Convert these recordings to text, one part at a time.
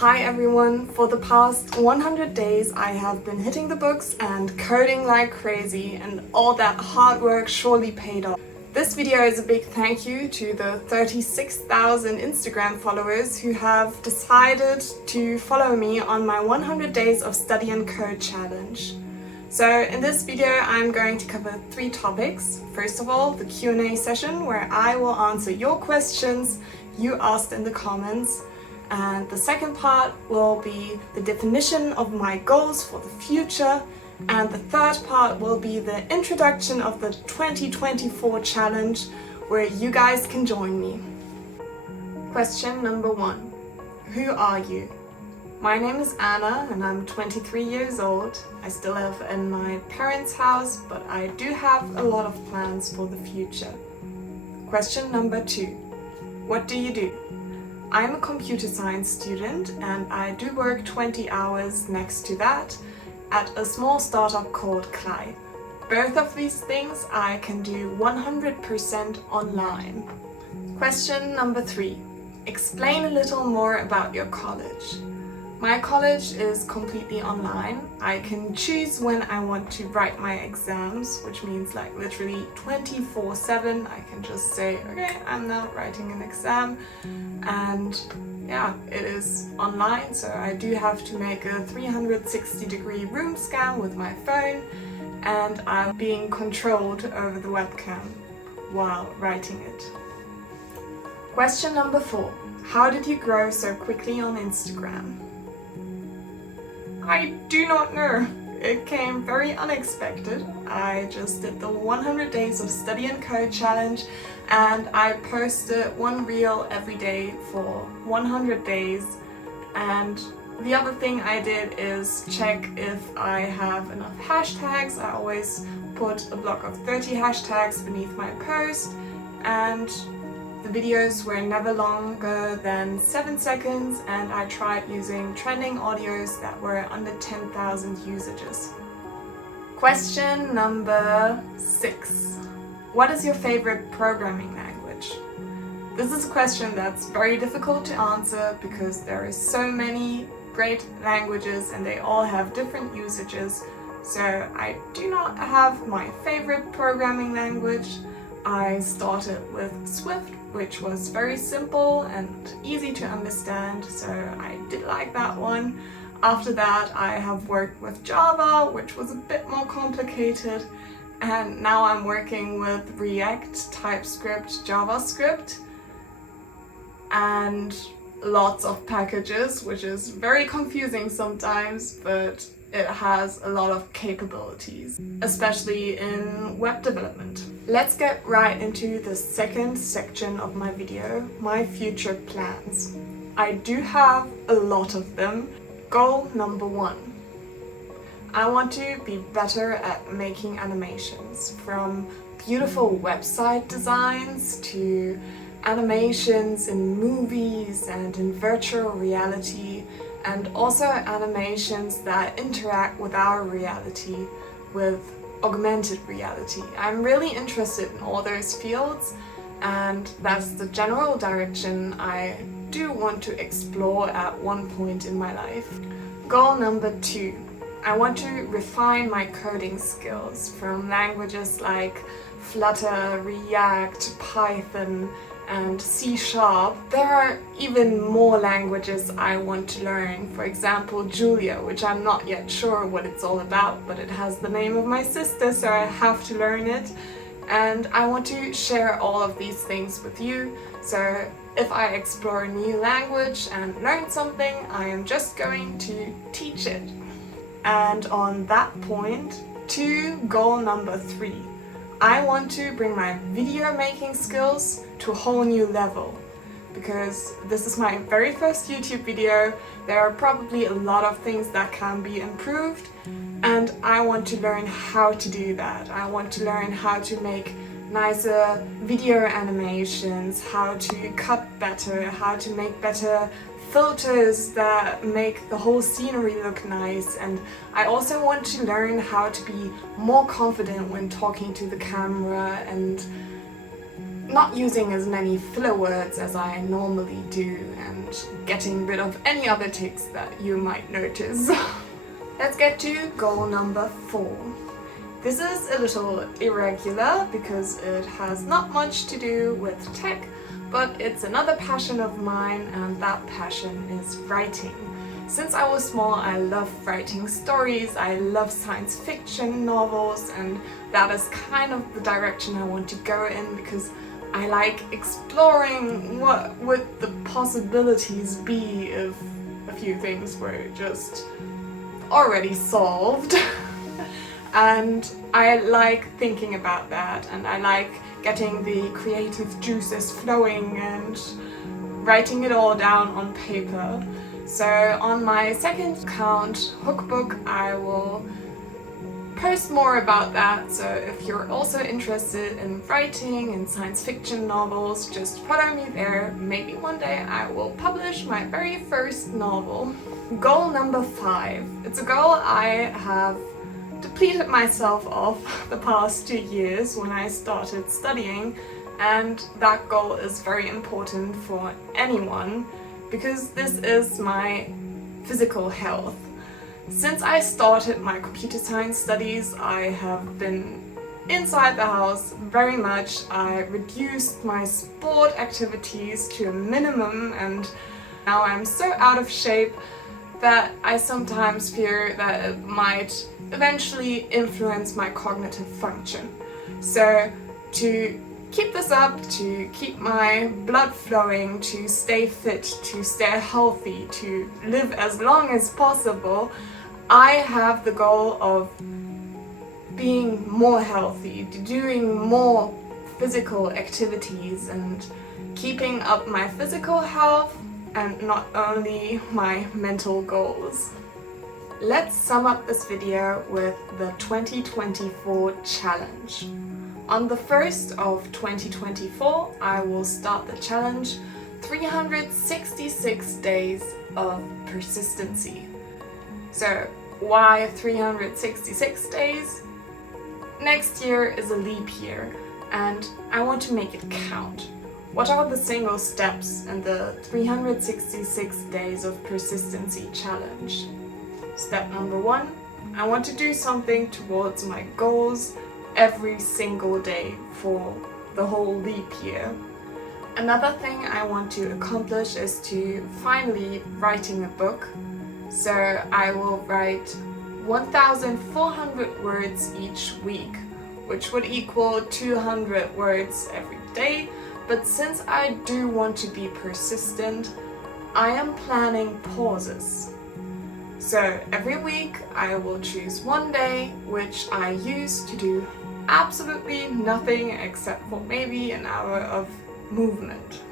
Hi everyone! For the past 100 days I have been hitting the books and coding like crazy, and all that hard work surely paid off. This video is a big thank you to the 36,000 Instagram followers who have decided to follow me on my 100 days of study and code challenge. So in this video I'm going to cover 3 topics. First of all, the Q&A session where I will answer your questions you asked in the comments. And the second part will be the definition of my goals for the future. And the third part will be the introduction of the 2024 challenge where you guys can join me. Question number 1. Who are you? My name is Anna and I'm 23 years old. I still live in my parents' house, but I do have a lot of plans for the future. Question number 2. What do you do? I'm a computer science student and I do work 20 hours next to that at a small startup called Klai. Both of these things I can do 100% online. Question number 3. Explain a little more about your college. My college is completely online. I can choose when I want to write my exams, which means like literally 24/7. I can just say, okay, I'm now writing an exam, and yeah, it is online, so I do have to make a 360-degree room scan with my phone, and I'm being controlled over the webcam while writing it. Question number 4. How did you grow so quickly on Instagram? I do not know. It came very unexpected. I just did the 100 days of study and code challenge and I posted one reel every day for 100 days. And the other thing I did is check if I have enough hashtags. I always put a block of 30 hashtags beneath my post, and the videos were never longer than 7 seconds, and I tried using trending audios that were under 10,000 usages. Question number 6. What is your favorite programming language? This is a question that's very difficult to answer because there are so many great languages and they all have different usages. So I do not have my favorite programming language. I started with Swift, which was very simple and easy to understand, so I did like that one. After that, I have worked with Java, which was a bit more complicated, and now I'm working with React, TypeScript, JavaScript, and lots of packages, which is very confusing sometimes, but it has a lot of capabilities, especially in web development. Let's get right into the second section of my video, my future plans. I do have a lot of them. Goal number 1. I want to be better at making animations, from beautiful website designs to animations in movies and in virtual reality, and also animations that interact with our reality, with augmented reality. I'm really interested in all those fields, and that's the general direction I do want to explore at one point in my life. Goal number 2. I want to refine my coding skills from languages like Flutter, React, Python, and C#. There are even more languages I want to learn. For example, Julia, which I'm not yet sure what it's all about, but it has the name of my sister, so I have to learn it. And I want to share all of these things with you. So if I explore a new language and learn something, I am just going to teach it. And on that point, to goal number 3. I want to bring my video making skills to a whole new level, because this is my very first YouTube video. There are probably a lot of things that can be improved, and I want to learn how to do that. I want to learn how to make nicer video animations, how to cut better, how to make better filters that make the whole scenery look nice, and I also want to learn how to be more confident when talking to the camera and not using as many filler words as I normally do, and and getting rid of any other tics that you might notice. Let's get to goal number 4. This is a little irregular because it has not much to do with tech, but it's another passion of mine, and that passion is writing. Since I was small, I love writing stories, I love science fiction novels, and that is kind of the direction I want to go in because I like exploring what would the possibilities be if a few things were just already solved. And I like thinking about that, and I like getting the creative juices flowing and writing it all down on paper. So on my second account, Hookbook, I will post more about that. So if you're also interested in writing and science fiction novels, just follow me there. Maybe one day I will publish my very first novel. Goal number 5. It's a goal I have depleted myself of the past 2 years when I started studying, and that goal is very important for anyone because this is my physical health. Since I started my computer science studies, I have been inside the house very much. I reduced my sport activities to a minimum, and now I'm so out of shape that I sometimes fear that it might eventually influence my cognitive function. So to keep this up, to keep my blood flowing, to stay fit, to stay healthy, to live as long as possible, I have the goal of being more healthy, doing more physical activities and keeping up my physical health and not only my mental goals. Let's sum up this video with the 2024 challenge. On the 1st of 2024, I will start the challenge 366 days of persistency. So why 366 days? Next year is a leap year and I want to make it count. What are the single steps in the 366 days of persistency challenge? Step number 1, I want to do something towards my goals every single day for the whole leap year. Another thing I want to accomplish is to finally writing a book. So I will write 1,400 words each week, which would equal 200 words every day. But since I do want to be persistent, I am planning pauses. So every week I will choose one day which I use to do absolutely nothing except for maybe an hour of movement.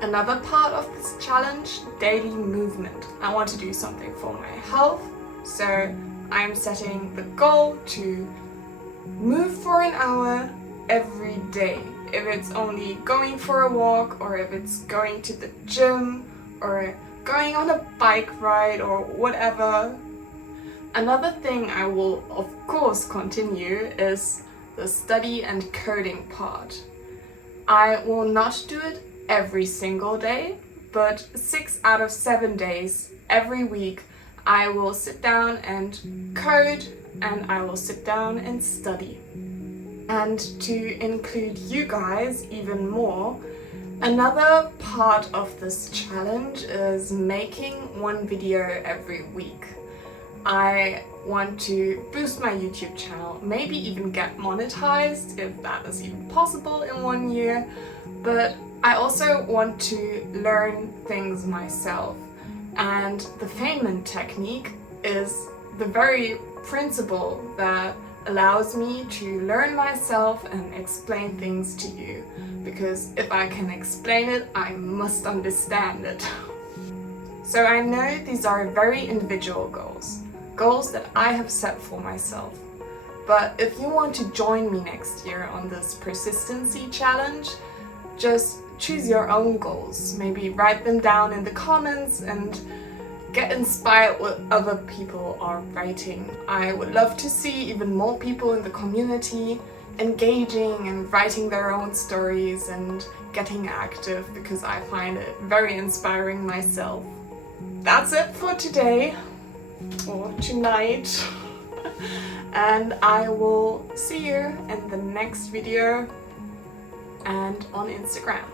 Another part of this challenge, daily movement. I want to do something for my health, so I'm setting the goal to move for an hour every day. If it's only going for a walk, or if it's going to the gym, or going on a bike ride, or whatever. Another thing I will of course continue is the study and coding part. I will not do it every single day, but 6 out of 7 days every week I will sit down and code, and I will sit down and study. And to include you guys even more, another part of this challenge is making one video every week. I want to boost my YouTube channel, maybe even get monetized if that is even possible in 1 year, but I also want to learn things myself. And the Feynman technique is the very principle that allows me to learn myself and explain things to you. Because if I can explain it, I must understand it. So I know these are very individual goals that I have set for myself. But if you want to join me next year on this persistency challenge, just choose your own goals. Maybe write them down in the comments and get inspired what other people are writing. I would love to see even more people in the community engaging and writing their own stories and getting active because I find it very inspiring myself. That's it for today, or tonight, and I will see you in the next video and on Instagram.